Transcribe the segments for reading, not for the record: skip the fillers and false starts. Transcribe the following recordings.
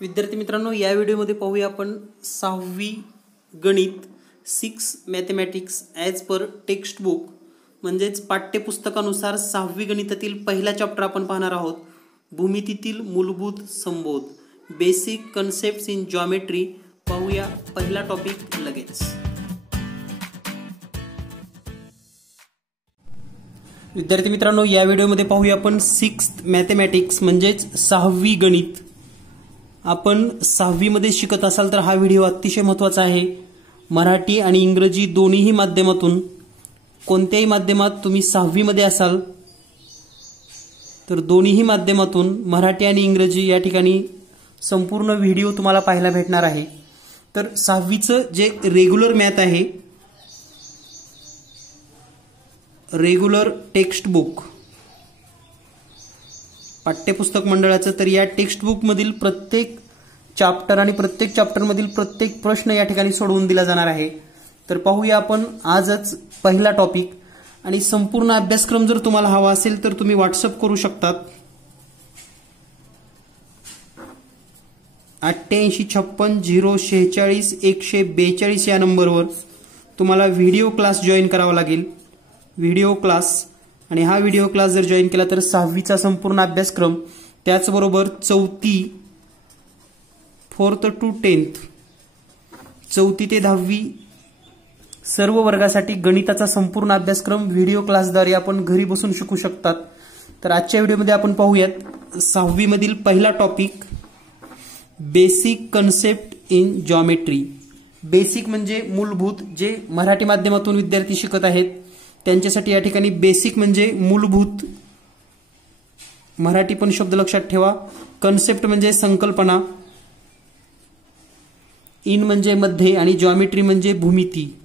विद्यार्थी मित्रांनो, या व्हिडिओमध्ये पाहूया आपण 6वी गणित 6 mathematics as per text book म्हणजेच पाठ्यपुस्तकानुसार 6वी गणितातील पहिला चॅप्टर आपण पाहणार आहोत. भूमितीतील मूलभूत संबोध, बेसिक कन्सेप्ट्स इन जॉमेट्री. पाहूया पहिला टॉपिक लगेच. विद्यार्थी मित्रांनो, या व्हिडिओमध्ये पाहूया आपण 6th मॅथमॅटिक्स म्हणजेच 6वी गणित. आपण 6वी मध्ये शिकत असाल तर हा व्हिडिओ अतिशय महत्त्वाचा आहे. मराठी आणि इंग्रजी दोन्हीही माध्यमातून, कोणत्याही माध्यमात तुम्ही 6वी मध्ये असाल तर दोन्हीही माध्यमातून मराठी आणि इंग्रजी या ठिकाणी संपूर्ण व्हिडिओ तुम्हाला पाहायला भेटणार आहे. तर 6वीचं जे रेग्युलर मॅथ आहे, रेग्युलर टेक्स्ट बुक पाठ्यपुस्तक मंडळाचं, तर या टेक्स्ट बुक मधील प्रत्येक चॅप्टर आणि प्रत्येक चॅप्टर मधील प्रत्येक प्रश्न या ठिकाणी सोडवून दिला जाणार आहे. तर पाहूया आपण आजच पहिला टॉपिक. आणि संपूर्ण अभ्यासक्रम जर तुम्हाला हवा असेल तर तुम्ही व्हॉट्सअप करू शकतात. 8856 या नंबरवर तुम्हाला व्हिडिओ क्लास जॉईन करावा लागेल. व्हिडिओ क्लास, आणि हा व्हिडिओ क्लास जर जॉईन केला तर 6वीचा संपूर्ण अभ्यासक्रम, त्याचबरोबर 4th to 10th, 4th ते 10वी सर्व वर्गासाठी गणिताचा संपूर्ण अभ्यासक्रम व्हिडिओ क्लासद्वारे आपण घरी बसून शिकू शकतात. तर आजच्या व्हिडिओमध्ये आपण पाहूयात 6वी मधील पहिला topic, basic concept in geometry. Basic म्हणजे मूलभूत. जे मराठी माध्यमातून विद्यार्थी शिकत आहेत त्यांच्यासाठी या ठिकाणी बेसिक म्हणजे मूलभूत. मराठी पण शब्द लक्षात ठेवा. कन्सेप्ट म्हणजे संकल्पना, इन म्हणजे मध्ये, आणि जॉमेट्री म्हणजे भूमिती.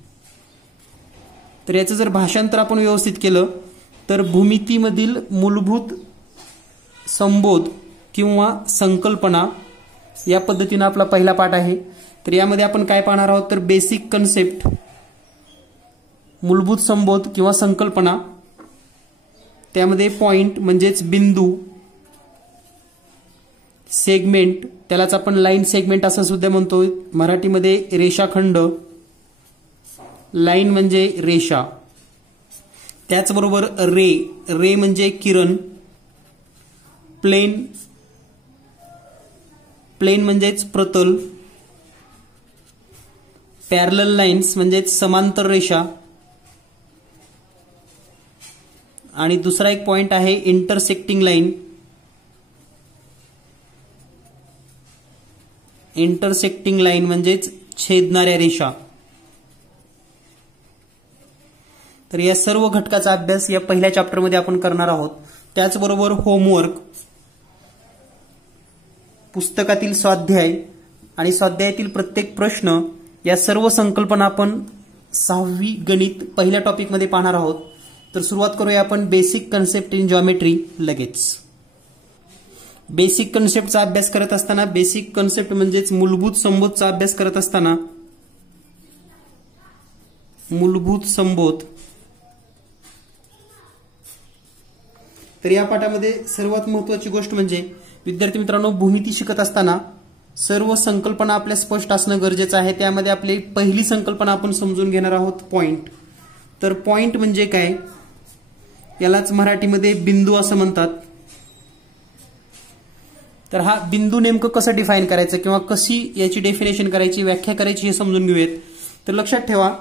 तर याचं जर भाषांतर आपण व्यवस्थित केलं तर भूमितीमधील मूलभूत संबोध किंवा संकल्पना, या पद्धतीने आपला पहिला पाठ आहे. तर यामध्ये आपण काय पाहणार आहोत तर बेसिक कन्सेप्ट, मूलभूत संबोध किंवा संकल्पना, त्यामध्ये पॉइंट म्हणजेच बिंदू, सेगमेंट, त्यालाच आपण लाईन सेगमेंट असं सुद्धा म्हणतो. मराठीमध्ये रेषाखंड, लाईन म्हणजे रेषा, त्याचबरोबर रे, रे म्हणजे किरण, प्लेन, प्लेन म्हणजेच प्रतल, पॅरलल लाईन्स म्हणजेच समांतर रेषा, आणि दुसरा एक पॉइंट आहे इंटरसेक्टिंग लाईन. इंटरसेक्टिंग लाईन म्हणजेच छेदणाऱ्या रेषा. तर या सर्व घटकाचा अभ्यास या पहिल्या चॅप्टरमध्ये आपण करणार आहोत. त्याचबरोबर होमवर्क, पुस्तकातील स्वाध्याय आणि स्वाध्यायातील प्रत्येक प्रश्न, या सर्व संकल्पना आपण 6वी गणित पहिल्या टॉपिकमध्ये पाहणार आहोत. तर सुरुवात करूया आपण बेसिक कन्सेप्ट इन जॉमेट्री लगेच. बेसिक कन्सेप्टचा अभ्यास करत असताना, बेसिक कन्सेप्ट म्हणजेच मूलभूत संबोधचा अभ्यास करत असताना, मूलभूत संबोध, तर या पाठामध्ये सर्वात महत्वाची गोष्ट म्हणजे विद्यार्थी मित्रांनो, भूमिती शिकत असताना सर्व संकल्पना आपल्या स्पष्ट असणं गरजेचं आहे. त्यामध्ये आपली पहिली संकल्पना आपण समजून घेणार आहोत, पॉइंट. तर पॉइंट म्हणजे काय, यालाच मराठीमध्ये बिंदू असं म्हणतात. तर हा बिंदू नेमकं कसं डिफाईन करायचं किंवा कशी याची डेफिनेशन करायची, व्याख्या करायची, हे समजून घेऊयात. तर लक्षात ठेवा,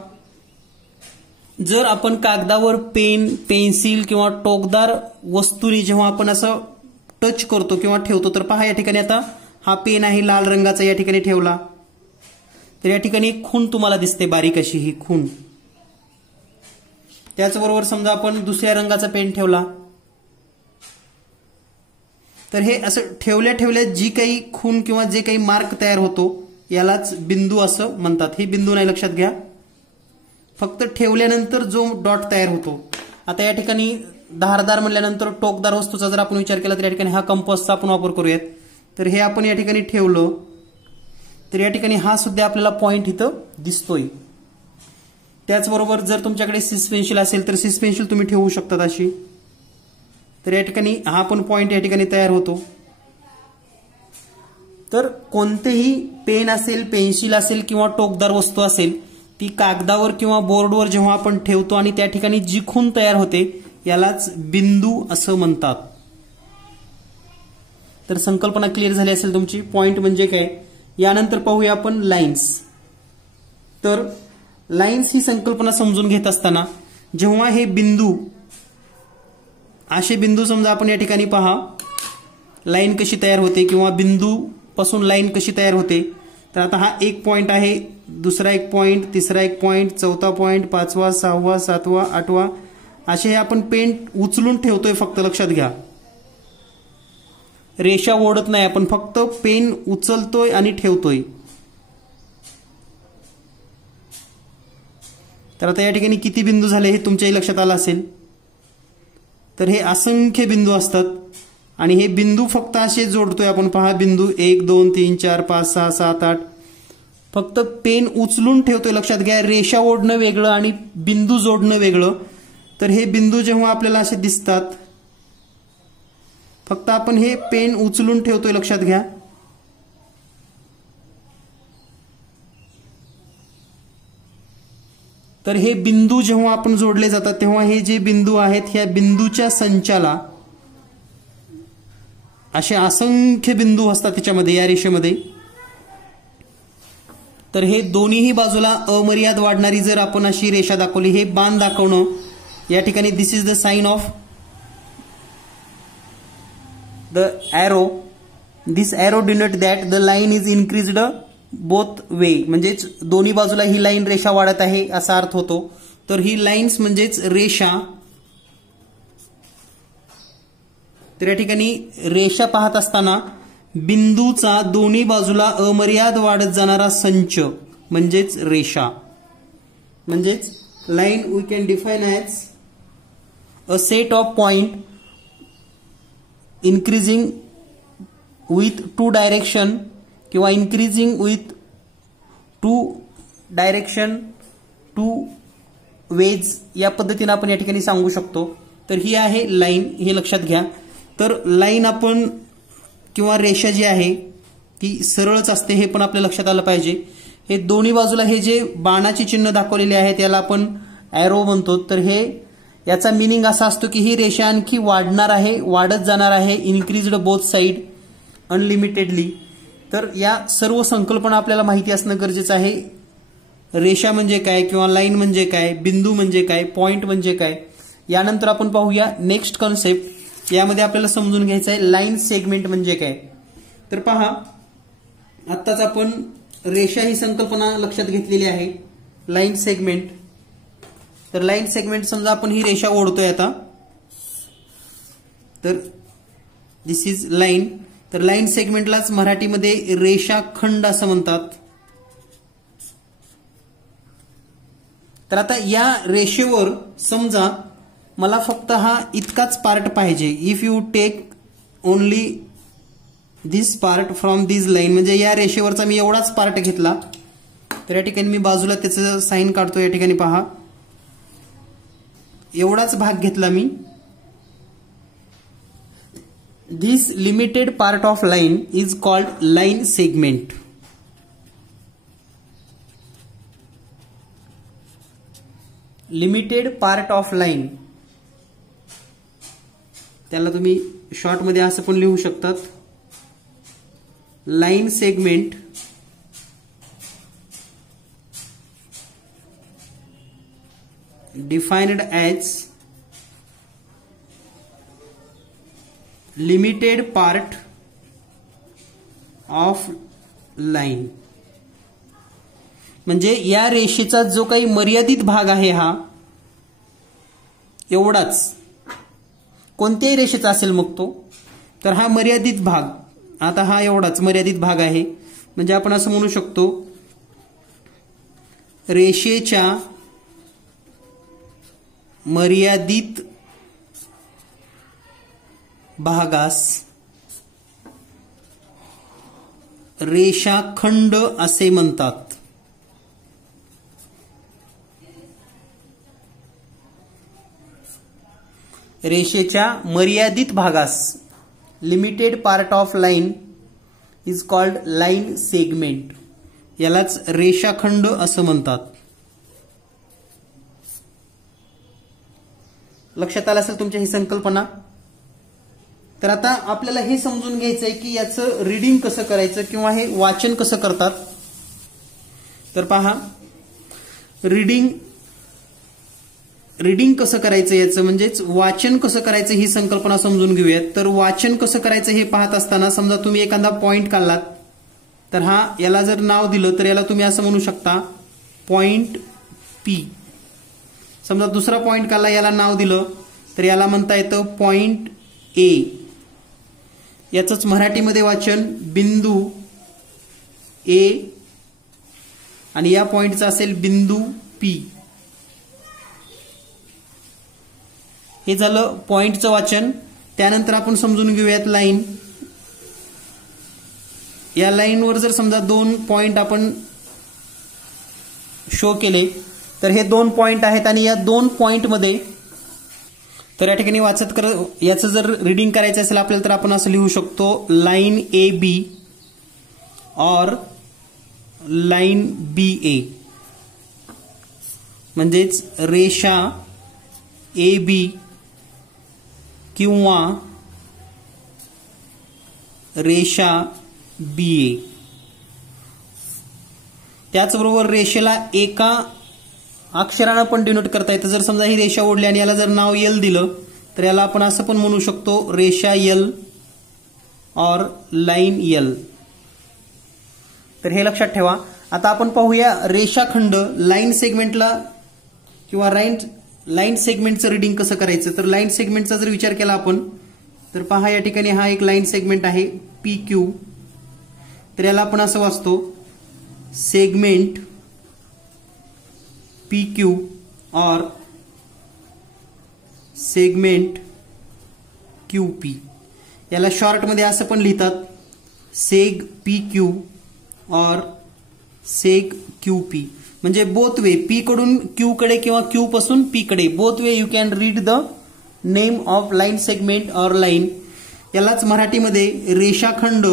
जर आपण कागदावर पेन, पेन्सिल किंवा टोकदार वस्तूनी जेव्हा आपण असं टच करतो किंवा ठेवतो, तर पहा या ठिकाणी आता हा पेन आहे लाल रंगाचा, या ठिकाणी ठेवला तर या ठिकाणी एक खूण तुम्हाला दिसते, बारीक अशी ही खूण. त्याचबरोबर समजा आपण दुसऱ्या रंगाचा पेन ठेवला, तर हे असं ठेवल्या ठेवल्या जी काही खूण किंवा जे काही मार्क तयार होतो यालाच बिंदू असं म्हणतात. हे बिंदू नाही, लक्षात घ्या. फक्त ठेवल्यानंतर जो डॉट तयार होतो. आता या ठिकाणी धारदार म्हणल्यानंतर टोकदार वस्तूचा जर आपण विचार केला तर या ठिकाणी हा कंपासचा आपण वापर करूयात. तर हे आपण या ठिकाणी ठेवलं तर या ठिकाणी हा सुद्धा आपल्याला पॉइंट इथं दिसतोय. त्याचबरोबर जर तुमच्याकडे सिस पेन्सिल असेल तर सिस पेन्सिल तुम्ही ठेवू शकतात अशी. तर या ठिकाणी हा पण पॉइंट या ठिकाणी तयार होतो. तर कोणतेही पेन असेल, पेन्सिल असेल किंवा टोकदार वस्तू असेल, ती कागदावर किंवा बोर्डवर जेव्हा आपण ठेवतो आणि त्या ठिकाणी जी खूण तयार होते यालाच बिंदू असं म्हणतात. तर संकल्पना क्लिअर झाली असेल तुमची. पॉइंट म्हणजे काय. यानंतर पाहूया आपण लाईन्स. तर लाईन्स ही संकल्पना समजून घेत असताना जेव्हा हे बिंदू, असे बिंदू समजा आपण या ठिकाणी पहा, लाईन कशी तयार होते किंवा बिंदू पासून लाईन कशी तयार होते. तर आता हा एक पॉइंट आहे, दुसरा एक पॉइंट, तिसरा एक पॉइंट, चौथा पॉइंट, पाचवा, सहावा, सातवा, आठवा, असे हे आपण पेन उचलून ठेवतोय. फक्त लक्षात घ्या, रेषा ओढत नाही आपण, फक्त पेन उचलतोय आणि ठेवतोय. तर आता या ठिकाणी किती बिंदू झाले हे तुमच्याही लक्षात आलं असेल. तर हे असंख्य बिंदू असतात आणि हे बिंदू फक्त असे जोडतोय आपण. पहा, बिंदू 1 2 3 4 5 6 7 8, फक्त पेन उचलून ठेवतोय. लक्षात घ्या, रेषा ओढणं वेगळं आणि बिंदू जोडणं वेगळं. तर हे बिंदू जेव्हा आपल्याला असे दिसतात, फक्त आपण हे पेन उचलून ठेवतोय. लक्षात घ्या. तर हे बिंदू जेव्हा आपण जोडले जातात तेव्हा हे जे बिंदू आहेत, ह्या बिंदूच्या संचाला असे असंख्य बिंदू असतात त्याच्यामध्ये, या रेषेमध्ये. तर हे दोन्हीही बाजूला अमर्याद वाढणारी जर आपण अशी रेषा दाखवली, हे बाण दाखवणं या ठिकाणी, this is the sign of the arrow. This arrow denote that the line is increased both way, म्हणजेच दोन्ही बाजूला ही लाईन रेषा वाढत आहे असा अर्थ होतो. तर ही लाईन्स म्हणजेच रेषा. तर या ठिकाणी रेषा पाहत असताना बिंदूचा दोन्ही बाजूला अमर्याद वाढत जाणारा संच म्हणजेच रेषा. म्हणजेच line we can define as a set of point increasing with 2 direction किंवा इन्क्रीजिंग विथ 2 डायरेक्शन 2 वेज, या पद्धतीने आपण या ठिकाणी सांगू शकतो. तर ही आहे लाईन, हे लक्षात घ्या. तर लाईन आपण किंवा रेषा जी आहे ती सरळच असते, हे पण आपल्या लक्षात आलं पाहिजे. हे दोन्ही बाजूला हे जे बाणाची चिन्ह दाखवलेले आहेत याला आपण ॲरो म्हणतो. तर हे याचा मिनिंग असा असतो की ही रेषा आणखी वाढणार आहे, वाढत जाणार आहे, इन्क्रीज्ड बोथ साइड अनलिमिटेडली. तर या सर्व संकल्पना आपल्याला माहिती असणं गरजेचं आहे. रेषा म्हणजे काय किंवा लाईन म्हणजे काय, बिंदू म्हणजे काय, पॉइंट म्हणजे काय. यानंतर आपण पाहूया नेक्स्ट कॉन्सेप्ट. यामध्ये आपल्याला समजून घ्यायचं आहे लाईन सेगमेंट म्हणजे काय. तर पहा, आत्ताच आपण रेषा ही संकल्पना लक्षात घेतलेली आहे. Line segment. तर लाईन सेगमेंट समजा आपण ही रेषा ओढतोय आता, तर दिस इज लाईन. तर लाईन सेगमेंटलाच मराठीमध्ये रेषाखंड असं म्हणतात. तर आता या रेषेवर समजा मला फक्त हा इतकाच पार्ट पाहिजे. If you take only this part from this line, म्हणजे या रेषेवरचा मी एवढाच पार्ट घेतला. तर या ठिकाणी मी बाजूला त्याचं साइन काढतो. या ठिकाणी पहा, एवढाच भाग घेतला मी. This limited part of line is called line segment. Limited part of line, त्याला तुम्ही शॉर्ट मध्ये असं पण लिहू शकतात, line segment defined as limited part of line. म्हणजे या रेषेचा जो काही मर्यादित भाग आहे हा एवढाच, कोणत्याही रेषेचा असेल मग तो, तर हा मर्यादित भाग, आता हा एवढाच मर्यादित भाग आहे. म्हणजे आपण असं म्हणू शकतो, रेषेच्या मर्यादित भागास रेषाखंड असे म्हणतात. रेषेच्या मर्यादित भागास, limited part of line, is called line segment. यालाच रेषाखंड असं म्हणतात. लक्षात आलं असेल तुमच्या ही संकल्पना. तर आता आपल्याला हे समजून घ्यायचंय की याचं रीडिंग कसं करायचं किंवा हे वाचन कसं करतात. तर पहा, रीडिंग कसं करायचं याचं म्हणजेच वाचन कसं करायचं ही संकल्पना समजून घेऊयात. तर वाचन कसं करायचं हे पाहत असताना समजा तुम्ही एखादा पॉइंट काढलात, तर याला जर नाव दिलं तर याला तुम्ही असं म्हणू शकता पॉइंट पी. समजा दुसरा पॉइंट काढला, याला नाव दिलं तर याला म्हणता येतं पॉइंट ए. याचंच मराठीमध्ये वाचन बिंदू ए आणि या पॉइंटचा असेल बिंदू पी. हे झालं पॉइंटचं वाचन. त्यानंतर आपण समजून घेऊयात लाईन. या लाईनवर जर समजा 2 पॉइंट आपण शो केले तर हे 2 पॉइंट आहेत आणि या 2 पॉइंटमध्ये तर या ठिकाणी याचं जर रीडिंग करायचं असेल आपल्याला तर आपण असं लिहू शकतो लाईन ए बी और लाईन बी ए. म्हणजेच रेषा ए बी किंवा रेषा बी ए. त्याचबरोबर रेषेला एका अक्षरानं पण डिनोट करता येतं. जर समजा ही रेषा ओढली आणि याला जर नाव एल दिलं तर याला आपण असं पण म्हणू शकतो रेषा एल और लाईन एल. तर हे लक्षात ठेवा. आता आपण पाहूया रेषाखंड लाईन सेगमेंटला किंवा लाईन सेगमेंटचं रीडिंग कसं करायचं. तर लाईन सेगमेंटचा जर विचार केला आपण तर पहा, या ठिकाणी हा एक लाईन सेगमेंट आहे पी क्यू. तर याला आपण असं वाचतो सेगमेंट पी क्यू और सेगमेंट क्यू पी. याला शॉर्टमध्ये असं पण लिहितात सेग पी क्यू और सेग क्यू पी. म्हणजे बोथ वे, पी कडून क्यू कडे किंवा क्यू पासून पी कडे, both way you can read the name of line segment और लाईन. यालाच मराठीमध्ये रेषाखंड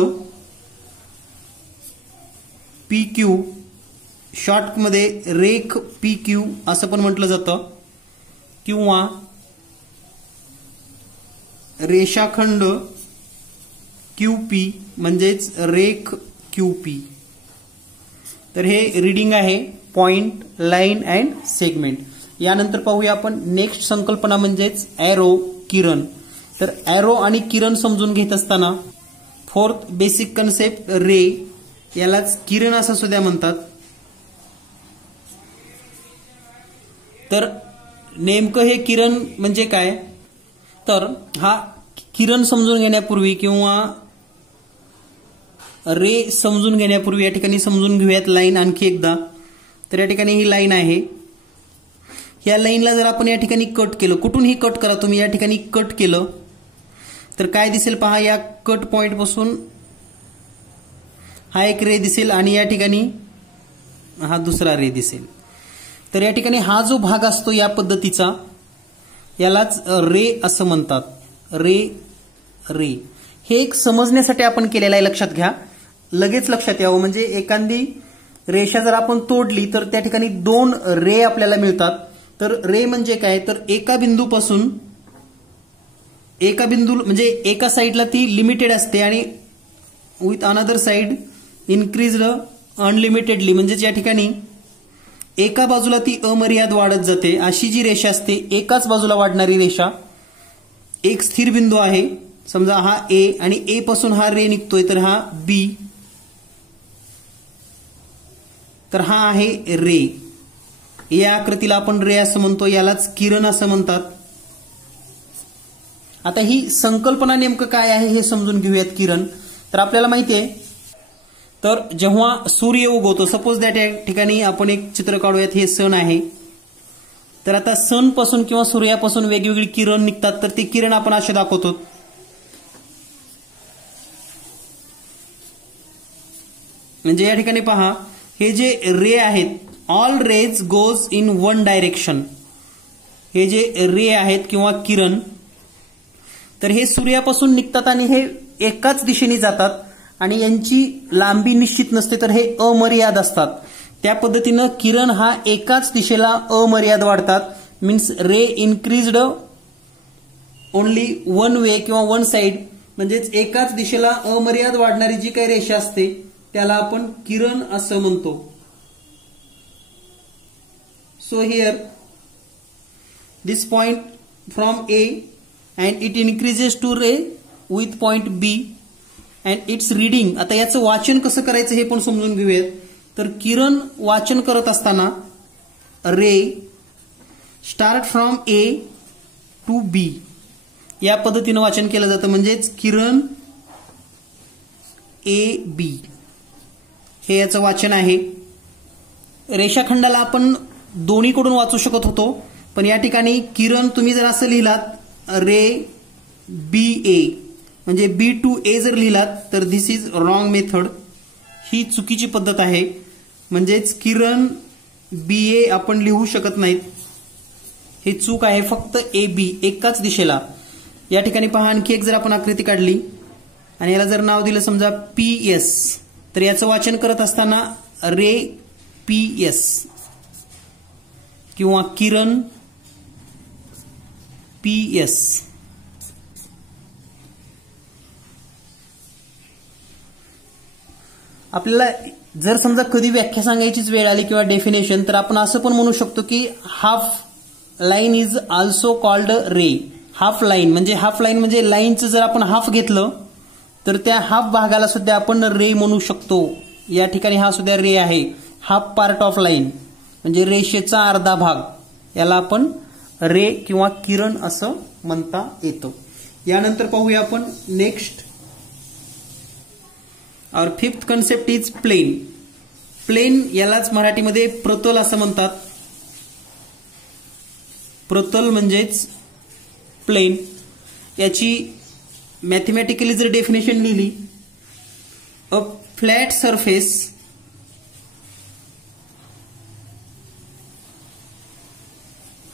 पी क्यू, शॉर्टमध्ये रेख पी क्यू असं पण म्हटलं जातं किंवा रेषाखंड क्यू पी म्हणजेच रेख क्यू पी. तर हे रीडिंग आहे पॉइंट, लाईन अँड सेगमेंट. यानंतर पाहूया आपण नेक्स्ट संकल्पना म्हणजेच एरो, किरण. तर एरो आणि किरण समजून घेत असताना 4th बेसिक कन्सेप्ट रे, यालाच किरण असं सुद्धा म्हणतात. तर नेमकं हे किरण म्हणजे काय, तर हा किरण समजून घेण्यापूर्वी किंवा रे समजून घेण्यापूर्वी या ठिकाणी समजून घेऊयात लाईन आणखी एकदा. तर या ठिकाणी ही लाईन आहे. या लाईनला जर आपण या ठिकाणी कट केलं, कुठूनही कट करा तुम्ही, या ठिकाणी कट केलं तर काय दिसेल पहा, या कट पॉइंट पासून हा एक रे दिसेल आणि या ठिकाणी हा दुसरा रे दिसेल. तर या ठिकाणी हा जो भाग असतो या पद्धतीचा यालाच रे असं म्हणतात. रे रे हे एक समजण्यासाठी आपण केलेलं आहे, लक्षात घ्या, लगेच लक्षात यावं. म्हणजे एखादी रेषा जर आपण तोडली तर त्या ठिकाणी 2 रे आपल्याला मिळतात. तर रे म्हणजे काय, तर एका बिंदूपासून म्हणजे एका साईडला ती लिमिटेड असते आणि with another side increased unlimitedly. म्हणजेच या ठिकाणी एका बाजूला ती अमर्याद वाढत जाते. अशी जी रेषा असते, एकाच बाजूला वाढणारी रेषा, एक स्थिर बिंदू आहे. समजा हा ए आणि ए पासून हा रे निघतोय तर हा बी, तर हा आहे रे. या आकृतीला आपण रे असं म्हणतो, यालाच किरण असं म्हणतात. आता ही संकल्पना नेमकं काय आहे हे समजून घेऊयात. किरण, तर आपल्याला माहिती आहे, तर जेव्हा सूर्य उगवतो, सपोज दॅट या ठिकाणी आपण एक चित्र काढूयात, हे सन आहे. तर आता सन पासून किंवा सूर्यापासून वेगवेगळी किरण निघतात. तर ती किरण आपण असे दाखवतो. म्हणजे या ठिकाणी पहा, हे जे रे आहेत, all rays goes in one direction. हे जे रे आहेत किंवा किरण, तर हे सूर्यापासून निघतात आणि हे एकाच दिशेने जातात. आणि यांची लांबी निश्चित नसते, तर हे अमर्याद असतात. त्या पद्धतीनं किरण हा एकाच दिशेला अमर्याद वाढतात. मीन्स रे इन्क्रीज्ड ओनली वन वे किंवा वन साइड, म्हणजेच एकाच दिशेला अमर्याद वाढणारी जी काही रेषा असते त्याला आपण किरण असं म्हणतो. So here this point from A and it increases to ray with point B and its reading. आता याचं वाचन कसं करायचं हे पण समजून घेऊयात. तर किरण वाचन करत असताना रे start from A to be या पद्धतीनं वाचन केलं जातं. म्हणजेच किरण ए बी हे याचं वाचन आहे. रेषाखंडाला आपण दोन्हीकडून वाचू शकत होतो, पण या ठिकाणी किरण तुम्ही जर असं लिहिलात रे बी ए म्हणजे बी टू ए जर लिहिलात तर दिस इज रॉंग मेथड. ही चुकीची पद्धत आहे. म्हणजेच किरण बी ए आपण लिहू शकत नाहीत, हे चूक आहे. फक्त ए बी एकाच दिशेला. या ठिकाणी पहा, आणखी एक जर आपण आकृती काढली आणि याला जर नाव दिलं समजा पी एस, तर याचं वाचन करत असताना रे पी एस किंवा किरण पी एस. आपल्याला जर समजा कधी व्याख्या सांगायचीच वेळ आली किंवा डेफिनेशन, तर आपण असं पण म्हणू शकतो की half line is also called ray. Half line म्हणजे लाईनचं जर आपण हाफ घेतलं तर त्या हाफ भागाला सुद्धा आपण रे म्हणू शकतो. या ठिकाणी हा सुद्धा रे आहे. हाफ पार्ट ऑफ लाईन म्हणजे रेषेचा अर्धा भाग, याला आपण रे किंवा किरण असं म्हणता येतं. यानंतर पाहूया आपण नेक्स्ट. और fifth concept is plane. Plane यालाच मराठीमध्ये प्रतल असं म्हणतात. प्रतल म्हणजेच प्लेन. याची मॅथमॅटिकली जर डेफिनेशन लिहिली, a flat surface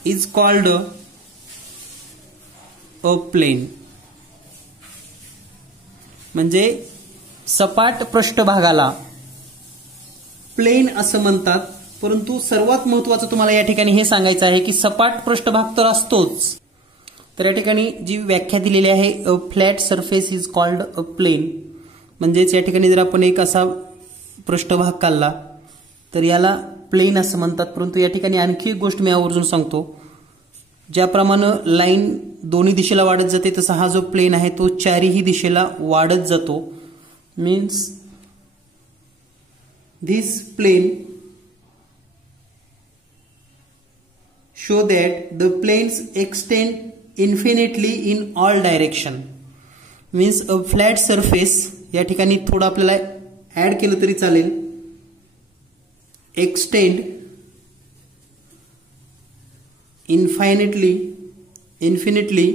is called a plane. म्हणजे सपाट पृष्ठभागाला प्लेन असं म्हणतात. परंतु सर्वात महत्वाचं तुम्हाला या ठिकाणी हे सांगायचं आहे की सपाट पृष्ठभाग तर असतोच. तर या ठिकाणी जी व्याख्या दिलेली आहे, a flat surface is called a plane. म्हणजेच या ठिकाणी जर आपण एक असा पृष्ठभाग काढला तर याला प्लेन असं म्हणतात. परंतु या ठिकाणी आणखी एक गोष्ट मी आवर्जून सांगतो. ज्याप्रमाणे लाईन दोन्ही दिशेला वाढत जाते, तसा हा जो प्लेन आहे तो चारही दिशेला वाढत जातो. Means this plane show that the planes extend infinitely in all direction. Means a flat surface, या ठिकाणी थोडं आपल्याला ऍड केलं तरी चालेल. extend infinitely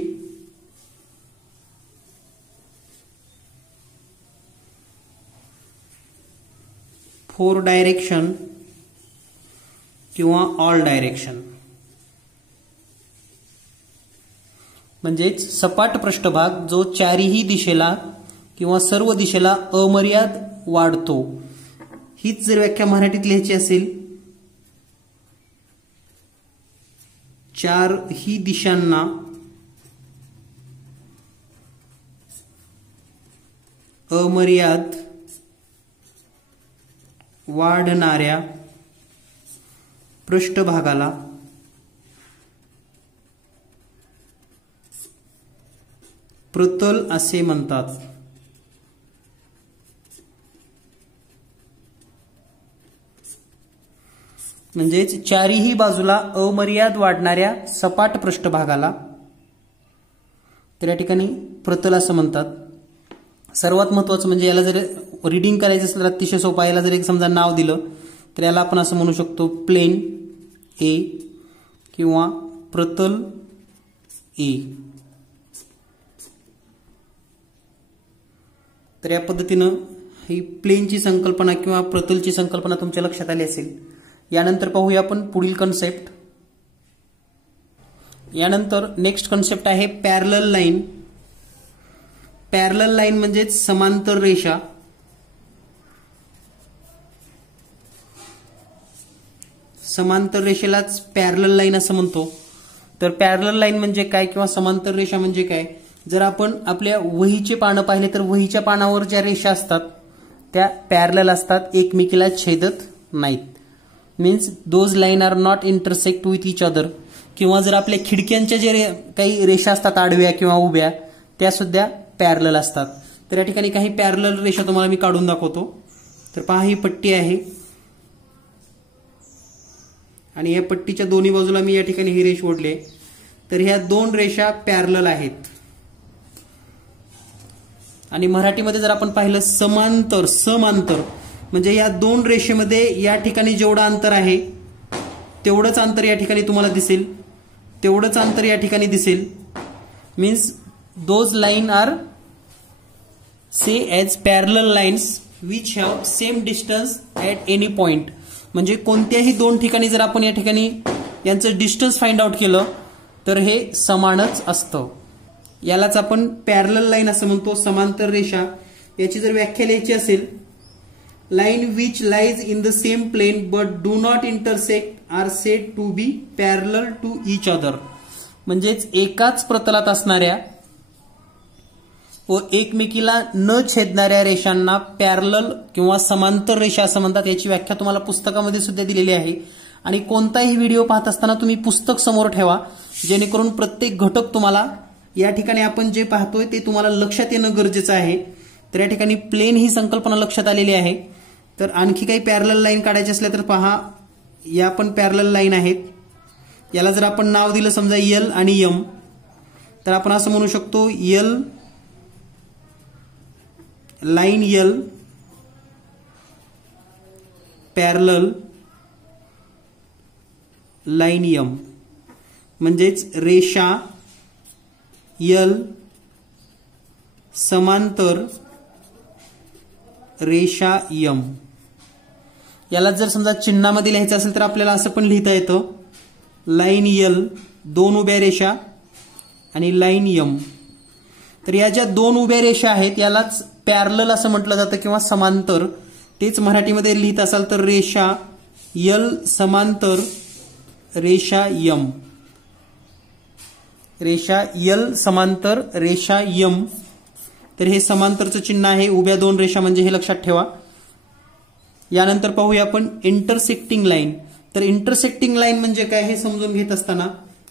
फोर डायरेक्शन किंवा ऑल डायरेक्शन. म्हणजेच सपाट पृष्ठभाग जो चारही दिशेला किंवा सर्व दिशेला अमर्याद वाढतो. हीच जर व्याख्या मराठीत लिहायची असेल, चारही दिशांना अमर्याद वाढणाऱ्या पृष्ठभागाला प्रतल असे म्हणतात. म्हणजेच चारही बाजूला अमर्याद वाढणाऱ्या सपाट पृष्ठभागाला तर या ठिकाणी प्रतल असं म्हणतात. सर्वात महत्वाचं म्हणजे याला जर रीडिंग करायचं असेल तर अतिशय सोपा. याला जर एक समजा नाव दिलं तर याला आपण असं म्हणू शकतो प्लेन ए किंवा प्रतल ए. तर या पद्धतीनं ही प्लेनची संकल्पना किंवा प्रतलची संकल्पना तुमच्या लक्षात आली असेल. यानंतर पाहूया आपण पुढील कन्सेप्ट. यानंतर नेक्स्ट कन्सेप्ट आहे पॅरलल लाईन. पॅरलल लाईन म्हणजेच समांतर रेषा. समांतर रेषेलाच पॅरलल लाईन असं म्हणतो. तर पॅरलल लाईन म्हणजे काय किंवा समांतर रेषा म्हणजे काय? जर आपण आपल्या वहीचे पानं पाहिले तर वहीच्या पानावर ज्या रेषा असतात त्या पॅरलल असतात, एकमेकीला छेदत नाहीत. Means those line are not intersect with each other. किंवा जर आपल्या खिडक्यांच्या जे काही रेषा असतात आडव्या किंवा उभ्या त्या सुद्धा पॅरलल असतात. तर या ठिकाणी काही पॅरलल रेषा तुम्हाला मी काढून दाखवतो. तर पहा, ही पट्टी आहे आणि या पट्टीच्या दोन्ही बाजूला मी या ठिकाणी ही रेष ओढली. तर ह्या दोन रेषा पॅरलल आहेत. आणि मराठीमध्ये जर आपण पाहिलं समांतर, समांतर म्हणजे या दोन रेषेमध्ये या ठिकाणी जेवढं अंतर आहे तेवढंच अंतर या ठिकाणी तुम्हाला दिसेल, तेवढंच अंतर या ठिकाणी दिसेल. Means those line are say as parallel lines which have same distance at any point. म्हणजे कोणत्याही दोन ठिकाणी जर आपण या ठिकाणी यांचं डिस्टन्स फाइंड आउट केलं तर हे समानच असतं. यालाच आपण पॅरलल लाईन असं म्हणतो, समांतर रेषा. याची जर व्याख्या लिहायची असेल, line which lies in the same plane but do not intersect are said to be parallel to each other. म्हणजेच एकाच प्रतलात असणाऱ्या व एकमेकीला न छेदणाऱ्या रेषांना पॅरलल किंवा समांतर रेषा असं म्हणतात. याची व्याख्या तुम्हाला पुस्तकामध्ये सुद्धा दिलेली आहे. आणि कोणताही व्हिडिओ पाहत असताना तुम्ही पुस्तक समोर ठेवा, जेणेकरून प्रत्येक घटक तुम्हाला या ठिकाणी आपण जे पाहतोय ते तुम्हाला लक्षात येणं गरजेचं आहे. तर या ठिकाणी प्लेन ही संकल्पना लक्षात आलेली आहे. तर आणखी काही पॅरलल लाईन काढायचे असल्या तर पहा, या पण पॅरलल लाईन आहेत. याला जर आपण नाव दिलं समजा एल आणि एम, तर आपण असं म्हणू शकतो L line L parallel line M. म्हणजेच रेषा यल समांतर रेषा यम. याला जर समजा चिन्हामध्ये लिहायचं असेल तर आपल्याला असं पण लिहिता येतं, लाईन यल दोन उभ्या रेषा आणि लाईन यम. तर या ज्या दोन उभ्या रेषा आहेत यालाच पॅरलल असं म्हटलं जातं किंवा समांतर. तेच मराठीमध्ये लिहित असाल तर रेषा यल समांतर रेषा यम. रेषा यल समांतर रेषा यम. तर हे समांतरचं चिन्ह आहे, उभ्या दोन रेषा म्हणजे हे लक्षात ठेवा. यानंतर पाहूया आपण इंटरसेक्टिंग लाईन. तर इंटरसेक्टिंग लाईन म्हणजे काय हे समजून घेत असताना,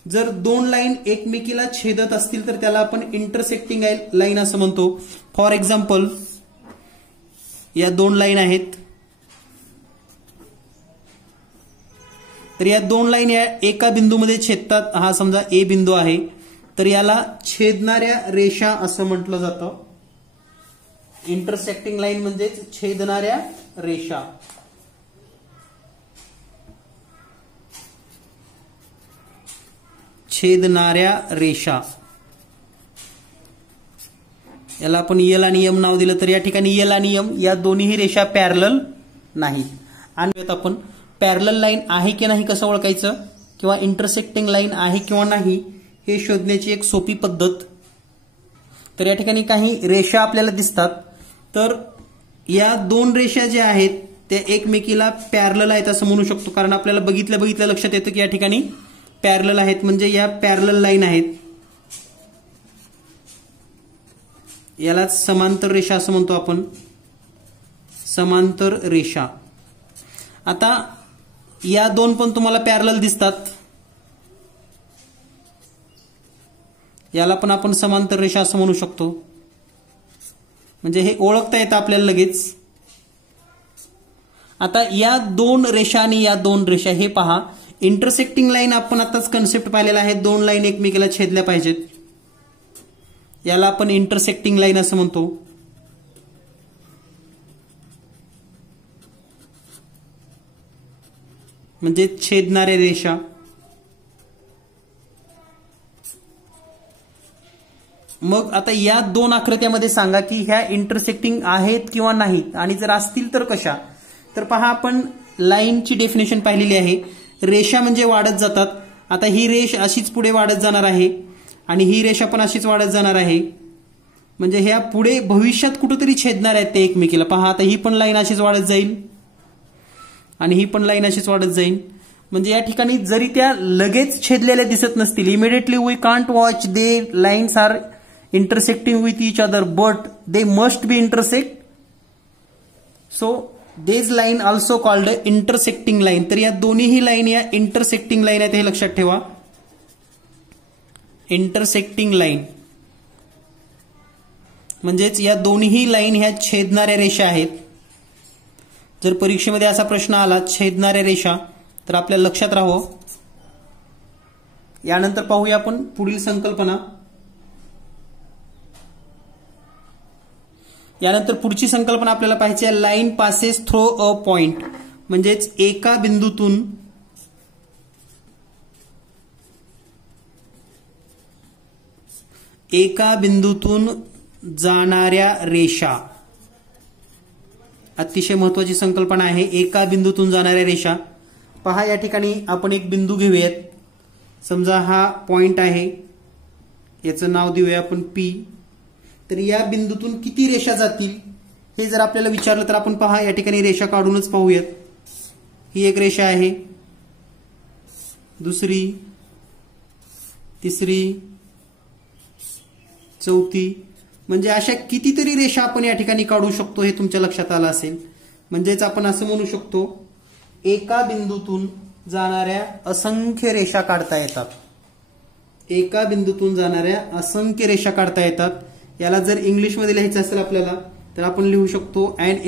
जर दोन लाईन एकमेकीला छेदत असतील तर त्याला आपण इंटरसेक्टिंग लाईन असं म्हणतो. फॉर एक्झाम्पल, या दोन लाईन आहेत. तर या दोन लाईन या एका बिंदूमध्ये छेदतात. हा समजा ए बिंदू आहे, तर याला छेदणाऱ्या रेषा असं म्हटलं जातं. इंटरसेक्टिंग लाईन म्हणजेच छेदणाऱ्या रेषा. छेदणाऱ्या रेषा याला आपण एल आणि एम नाव दिलं. तर या ठिकाणी एल आणि एम या दोन्ही रेषा पॅरलल नाहीत. आणि आपण पॅरलल लाईन आहे की नाही कसं ओळखायचं किंवा इंटरसेक्टिंग लाईन आहे किंवा नाही हे शोधण्याची एक सोपी पद्धत. तर या ठिकाणी काही रेषा आपल्याला दिसतात. तर या दोन रेषा ज्या आहेत त्या एकमेकीला पॅरलल आहेत असं म्हणू शकतो, कारण आपल्याला बघितल्या लक्षात येतं की या ठिकाणी पॅरलल आहेत, म्हणजे या पॅरलल लाईन आहेत. यालाच समांतर रेषा असं म्हणतो आपण, समांतर रेषा. आता या दोन पण तुम्हाला पॅरलल दिसतात, याला पण आपण समांतर रेषा असं म्हणू शकतो. म्हणजे हे ओळखता येतं आपल्याला लगेच. आता या दोन रेषा आणि या दोन रेषा हे पहा, इंटरसेक्टिंग लाईन आपण आताच कन्सेप्ट पाहिलेला आहे, दोन लाईन एकमेकीला छेदल्या पाहिजेत. याला आपण इंटरसेक्टिंग लाईन असं म्हणतो. म्हणजे छेदणाऱ्या रेषा. मग आता या दोन आकृत्यामध्ये सांगा की ह्या इंटरसेक्टिंग आहेत किंवा नाहीत, आणि जर असतील तर कशा. तर पहा, आपण लाईनची डेफिनेशन पाहिलेली आहे. रेषा म्हणजे वाढत जातात. आता ही रेष अशीच पुढे वाढत जाणार आहे आणि ही रेषा पण अशीच वाढत जाणार आहे. म्हणजे ह्या पुढे भविष्यात कुठेतरी छेदणार आहेत ते एकमेकीला. पहा, आता ही पण लाईन अशीच वाढत जाईल आणि ही पण लाईन अशीच वाढत जाईल. म्हणजे या ठिकाणी जरी त्या लगेच छेदलेल्या दिसत नसतील, immediately we can't watch they lines are intersecting with each other but they must be intersect. So these line also called intersecting line. तर या दोन्हीही लाईन या इंटरसेक्टिंग लाईन आहेत हे लक्षात ठेवा. इंटरसेक्टिंग लाईन म्हणजेच या दोन्ही लाईन ह्या छेदणाऱ्या रेषा आहेत. जर परीक्षेमध्ये असा प्रश्न आला छेदणाऱ्या रेषा तर आपल्या लक्षात राहावं. यानंतर पाहूया आपण पुढील संकल्पना. यानंतर पुढची संकल्पना आपल्याला पाहायची आहे line passes through a point. म्हणजेच एका बिंदूतून जाणाऱ्या रेषा. अतिशय महत्वाची संकल्पना आहे एका बिंदूतून जाणाऱ्या रेषा. पहा या ठिकाणी आपण एक बिंदू घेऊयात. समजा हा पॉइंट आहे, याचं नाव देऊया आपण पी. तर या बिंदूतून किती रेषा जातील हे जर आपल्याला विचारलं तर आपण पहा या ठिकाणी रेषा काढूनच पाहूयात. ही एक रेषा आहे, दुसरी, तिसरी, चौथी. म्हणजे अशा कितीतरी रेषा आपण या ठिकाणी काढू शकतो हे तुमच्या लक्षात आलं असेल. म्हणजेच आपण असं म्हणू शकतो एका बिंदूतून जाणाऱ्या असंख्य रेषा काढता येतात. एका बिंदूतून जाणाऱ्या असंख्य रेषा काढता येतात. याला जर इंग्लिशमध्ये लिहायचं असेल आपल्याला तर आपण लिहू शकतो and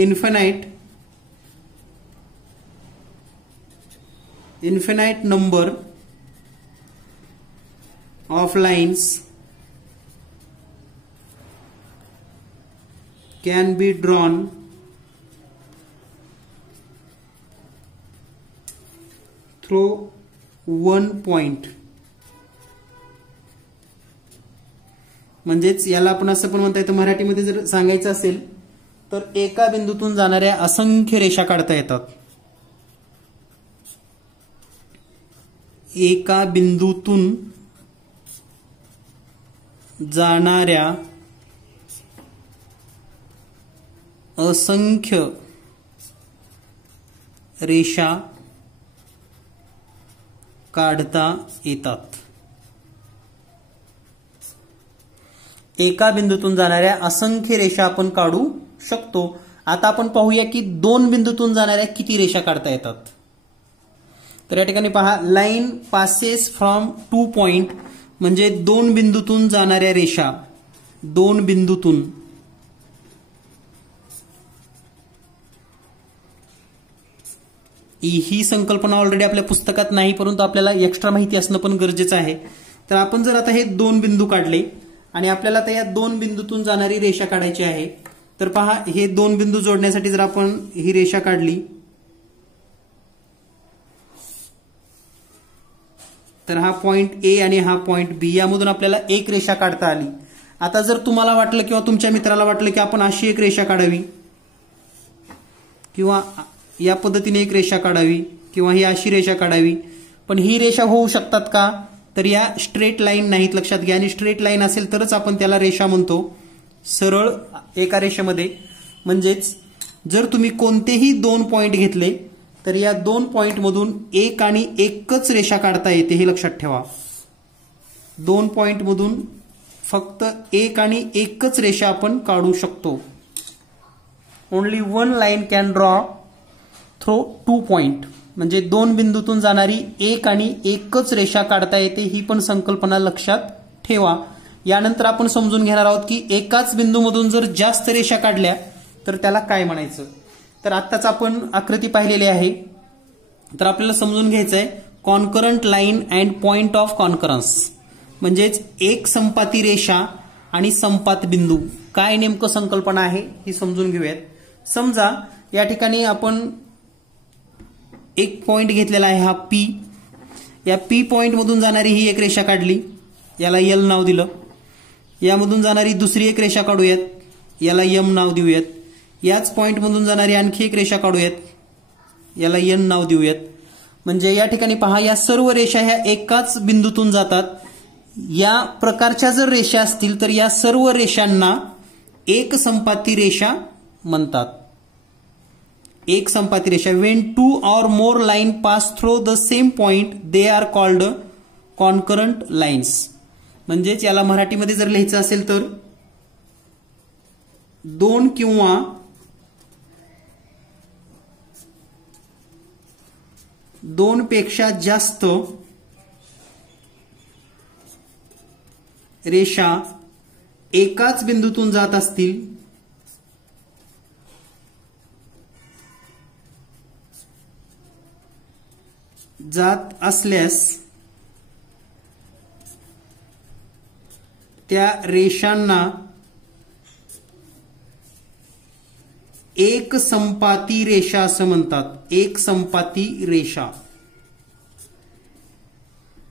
infinite number of lines can be drawn through one point. म्हणजेच याला आपण असं पण म्हणता येतं मराठीमध्ये जर सांगायचं असेल तर एका बिंदूतून जाणाऱ्या असंख्य रेषा काढता येतात. एका बिंदूतून जाणाऱ्या असंख्य रेषा काढता येतात. एका बिंदूतून जाणाऱ्या असंख्य रेषा आपण काढू शकतो. आता आपण पाहूया की दोन बिंदूतून जाणाऱ्या किती रेषा काढता येतात. तर या ठिकाणी पहा लाईन पासेस फ्रॉम 2 पॉइंट म्हणजे दोन बिंदूतून जाणाऱ्या रेषा. दोन बिंदूतून ही संकल्पना ऑलरेडी आपल्या पुस्तकात नाही, परंतु आपल्याला एक्स्ट्रा माहिती असणं पण गरजेचं आहे. तर आपण जर आता हे दोन बिंदू काढले आणि आपल्याला आता या दोन बिंदूतून जाणारी रेषा काढायची आहे तर पहा हे दोन बिंदू जोडण्यासाठी जर आपण ही रेषा काढली तर हा पॉइंट ए आणि हा पॉइंट बी यामधून आपल्याला एक रेषा काढता आली. आता जर तुम्हाला वाटलं किंवा तुमच्या मित्राला वाटलं की आपण अशी एक रेषा काढावी किंवा या पद्धतीने एक रेषा काढावी किंवा ही अशी रेषा काढावी, पण ही रेषा होऊ शकतात का तर या स्ट्रेट लाईन नाहीत, लक्षात घ्या. आणि स्ट्रेट लाईन असेल तरच आपण त्याला रेषा म्हणतो, सरळ एका रेषेमध्ये. म्हणजेच जर तुम्ही कोणतेही दोन पॉइंट घेतले तर या दोन पॉइंट मधून एक आणि एकच रेषा काढता येते हे लक्षात ठेवा. दोन पॉइंट मधून फक्त एक आणि एकच रेषा आपण काढू शकतो. Only one line can draw through 2 point. म्हणजे दोन बिंदूतून जाणारी एक आणि एकच रेषा काढता येते ही पण संकल्पना लक्षात ठेवा. यानंतर आपण समजून घेणार आहोत की एकाच बिंदूमधून जर जास्त रेषा काढल्या तर त्याला काय म्हणायचं. तर आत्ताच आपण आकृती पाहिलेली आहे. तर आपल्याला समजून घ्यायचं आहे concurrent line and point of concurrence. म्हणजेच एक संपाती रेषा आणि संपात बिंदू काय नेमकं संकल्पना आहे ही समजून घेऊयात. समजा या ठिकाणी आपण एक पॉइंट घेतलेला आहे हा पी. या पी पॉइंट मधून जाणारी ही एक रेषा काढली, याला एल नाव दिलं. यामधून जाणारी दुसरी एक रेषा काढूयात, याला एम नाव देऊयात. याच पॉइंट मधून जाणारी आणखी एक रेषा काढूयात, याला एन नाव देऊयात. म्हणजे या ठिकाणी पहा या सर्व रेषा ह्या एकाच बिंदूतून जातात. या प्रकारच्या जर रेषा असतील तर या सर्व रेषांना एक संपाती रेषा म्हणतात. एक संपाती रेषा. Wien 2 or more line pass through the same point they are called concurrent lines. म्हणजेच याला मराठीमध्ये जर लिहायचं असेल तर दोन किंवा दोन पेक्षा जास्त रेषा एकाच बिंदूतून जात असतील जात असल्यास त्या रेषांना एक संपाती रेषा असं म्हणतात. एक संपाती रेषा.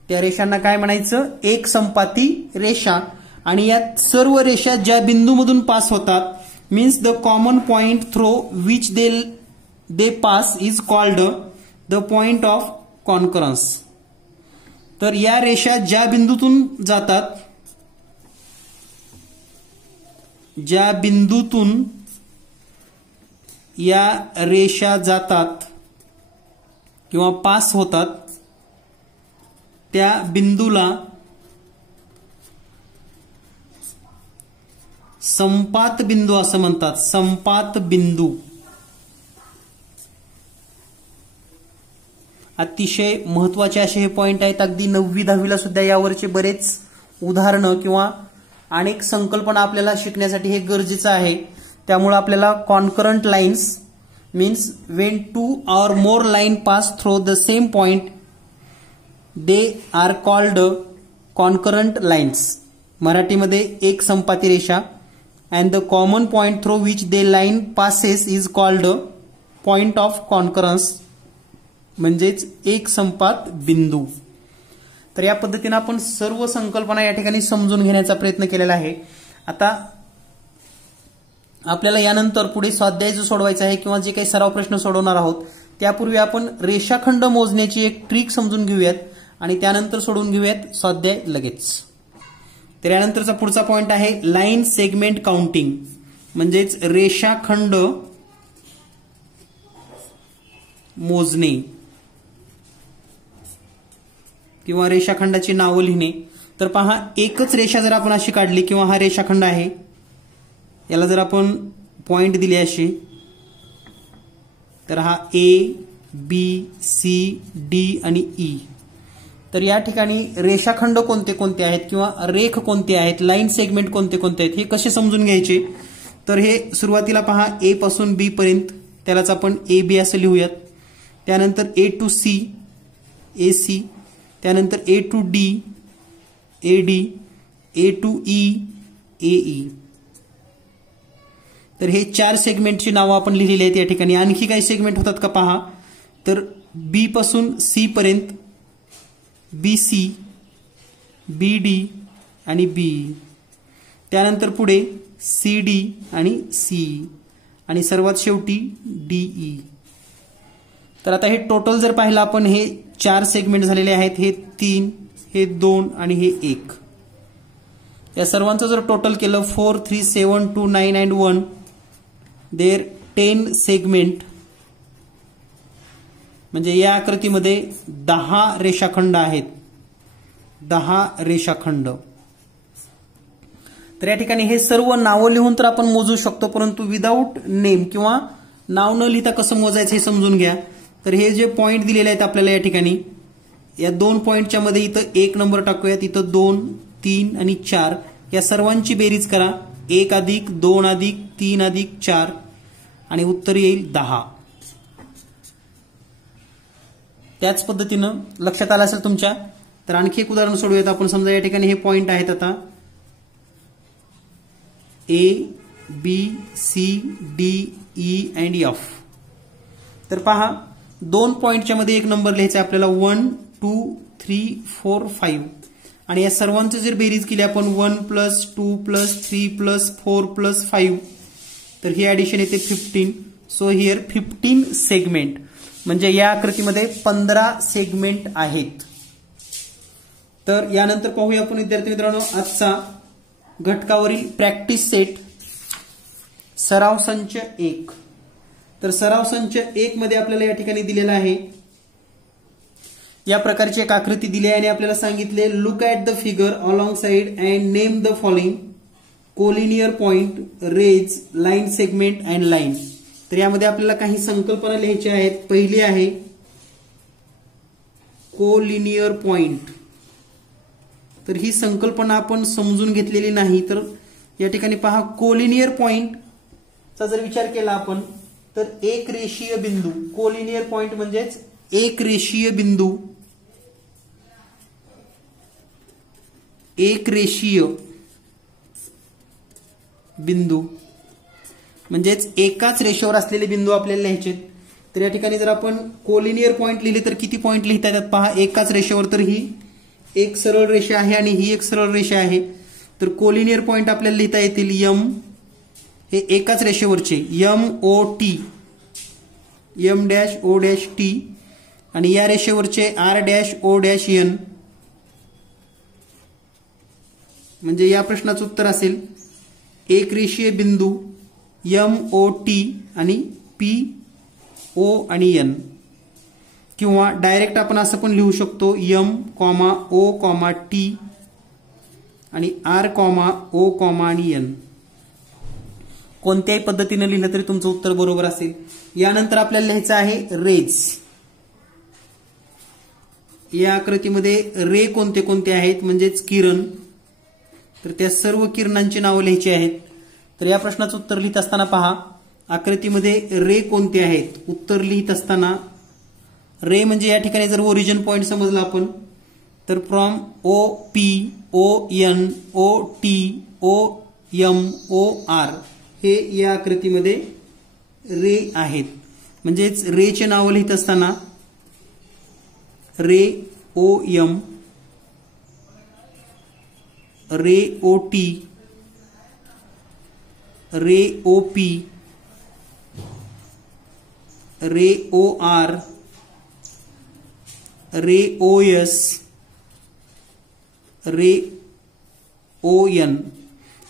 त्या रेषांना काय म्हणायचं? एक संपाती रेषा. आणि यात सर्व रेषा ज्या बिंदूमधून पास होतात means the common point through which they pass is called the point of concurrence. तर या रेषा ज्या बिंदूतून जातात, ज्या बिंदूतून या रेषा जातात किंवा पास होतात त्या बिंदूला संपात बिंदू असं म्हणतात. संपात बिंदू. अतिशय महत्वाचे असे हे पॉइंट आहेत. अगदी 9वी 10वीला सुद्धा यावरचे बरेच उदाहरणं किंवा अनेक संकल्पना आपल्याला शिकण्यासाठी हे गरजेचं आहे. त्यामुळे आपल्याला concurrent lines means Wien 2 or more line pass through the same point they are called concurrent lines. मराठीमध्ये एक संपाती रेषा and the common point through which the line passes is called point of concurrence म्हणजेच एक संपात बिंदू. तर या पद्धतीने आपण सर्व संकल्पना या ठिकाणी समजून घेण्याचा प्रयत्न केलेला आहे. आता आपल्याला यानंतर पुढे स्वाध्याय जो सोडवायचा आहे किंवा जे काही सराव प्रश्न सोडवणार आहोत त्यापूर्वी आपण रेषाखंड मोजण्याची एक ट्रिक समजून घेऊयात आणि त्यानंतर सोडवून घेऊयात स्वाध्याय लगेच. तर यानंतरचा पुढचा पॉइंट आहे लाईन सेगमेंट काउंटिंग म्हणजेच रेषाखंड मोजणे किंवा रेषाखंडाची नावं लिहिणे. तर पहा, एकच रेषा जर आपण अशी काढली किंवा हा रेषाखंड आहे, याला जर आपण पॉइंट दिले असे तर हा ए बी सी डी आणि ई. तर या ठिकाणी रेषाखंड कोणते कोणते आहेत किंवा रेख कोणते आहेत, लाईन सेगमेंट कोणते कोणते आहेत हे कसे समजून घ्यायचे. तर हे सुरुवातीला पहा ए पासून बी पर्यंत त्यालाच आपण ए बी असं लिहूयात. त्यानंतर A to C A C, त्यानंतर A to D A D, A to E A E. तर हे 4 सेगमेंटची नावं आपण लिहिलेली आहेत या ठिकाणी. आणखी काही सेगमेंट होतात का पहा. तर बी पासून सी पर्यंत बी सी बी डी आणि बी. त्यानंतर पुढे सी डी आणि सी आणि सर्वात शेवटी डी ई. तर आता हे टोटल जर पाहिलं आपण हे 4 सेगमेंट झालेले आहेत. हे 3, हे 2 आणि हे 1. या सर्वांचं जर टोटल केलं 4, 3, 7, 2, 9 and 1 देर 10 सेगमेंट. म्हणजे या आकृतीमध्ये 10 रेषाखंड आहेत. 10 रेषाखंड. तर या ठिकाणी हे सर्व नावं लिहून तर आपण मोजू शकतो, परंतु विदाऊट नेम किंवा नाव न लिहिता कसं मोजायचं हे समजून घ्या. तर हे जे पॉइंट दिलेले आहेत आपल्याला या ठिकाणी, या 2 पॉइंटच्या मध्ये इथं 1 नंबर टाकूयात, इथं 2, 3 आणि 4 या सर्वांची बेरीज करा. 1 अधिक 2 अधिक 3 अधिक 4 आणि उत्तर येईल 10. त्याच पद्धतीनं लक्षात आलं असेल तुमच्या. तर आणखी एक उदाहरण सोडूयात आपण. समजा या ठिकाणी हे पॉइंट आहेत आता A B C D E and F. तर पहा, 2 पॉइंटच्या मध्ये 1 नंबर लिहायचा आपल्याला. 1 2 3 4 5 आणि या सर्वांची जर बेरीज केली आपण 1 + 2 + 3 + 4 + 5 तर ही ऍडिशन येते 15. So here 15 segment. म्हणजे या आकृतीमध्ये 15 सेगमेंट आहेत. तर यानंतर पाहूया आपण विद्यार्थी मित्रांनो आजचा घटकावरील प्रॅक्टिस सेट सराव संच 1. तर सराव संच 1 मध्ये आपल्याला या ठिकाणी दिलेला आहे. या प्रकारची एक आकृती दिली आहे आणि आपल्याला सांगितले look at the figure alongside and name the following collinear point, rays, line segment and line. तर यामध्ये आपल्याला काही संकल्पना लिहायच्या आहेत. पहिली आहे कोलिनियर पॉइंट. तर ही संकल्पना आपण समजून घेतलेली नाही. तर या ठिकाणी पहा, कोलिनियर पॉइंटचा जर विचार केला आपण तर एक रेषीय बिंदू. कोलिनियर पॉइंट म्हणजेच एक रेषीय बिंदू. एक रेषीय बिंदू म्हणजेच एकाच रेषेवर असलेले बिंदू आपल्याला लिहायचे. तर या ठिकाणी जर आपण कोलिनियर पॉइंट लिहिले तर किती पॉइंट लिहिता येतात पहा. एकाच रेषेवर तर ही एक सरळ रेषा आहे आणि ही एक सरळ रेषा आहे. तर कोलिनियर पॉइंट आपल्याला लिहिता येतील एम, हे एकाच रेषेवरचे M O T, M dash O dash T, आणि या रेषेवरचे R dash O dash N. म्हणजे या प्रश्नाचं उत्तर असेल एक रेषीय बिंदू एम ओ टी आणि पी ओ आणि एन. किंवा डायरेक्ट आपण असं पण लिहू शकतो M comma O comma T आणि आर कॉमा ओ कॉमा आणि एन. कोणत्याही पद्धतीने लिहिलं तरी तुमचं उत्तर बरोबर असेल. यानंतर आपल्याला लिहायचं आहे रेज. या आकृतीमध्ये रे कोणते कोणते आहेत म्हणजेच किरण. तर त्या सर्व किरणांची नावं लिहायची आहेत. तर या प्रश्नाचं उत्तर लिहित असताना पहा, आकृतीमध्ये रे कोणते आहेत. उत्तर लिहित असताना रे म्हणजे या ठिकाणी जर ओरिजिन पॉइंट समजला आपण तर from O P O N O T O M O R हे या आकृतीमध्ये रे आहेत. म्हणजेच रेचे नाव लिहित असताना रे ओ एम, रे ओ टी, रे ओ पी, रे ओ आर, रे ओ एस, रे ओ एन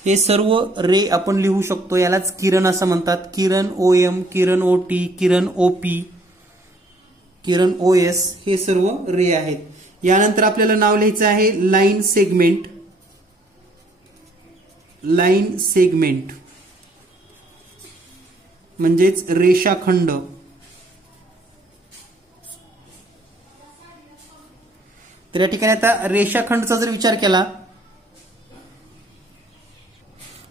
हे सर्व रे आपण लिहू शकतो. यालाच किरण असं म्हणतात. किरण ओ एम, किरण ओ टी, किरण ओ पी, किरण ओ एस हे सर्व रे आहेत. यानंतर आपल्याला नाव लिहायचं आहे लाईन सेगमेंट. लाईन सेगमेंट म्हणजेच रेषाखंड. तर या ठिकाणी आता रेषाखंडचा जर विचार केला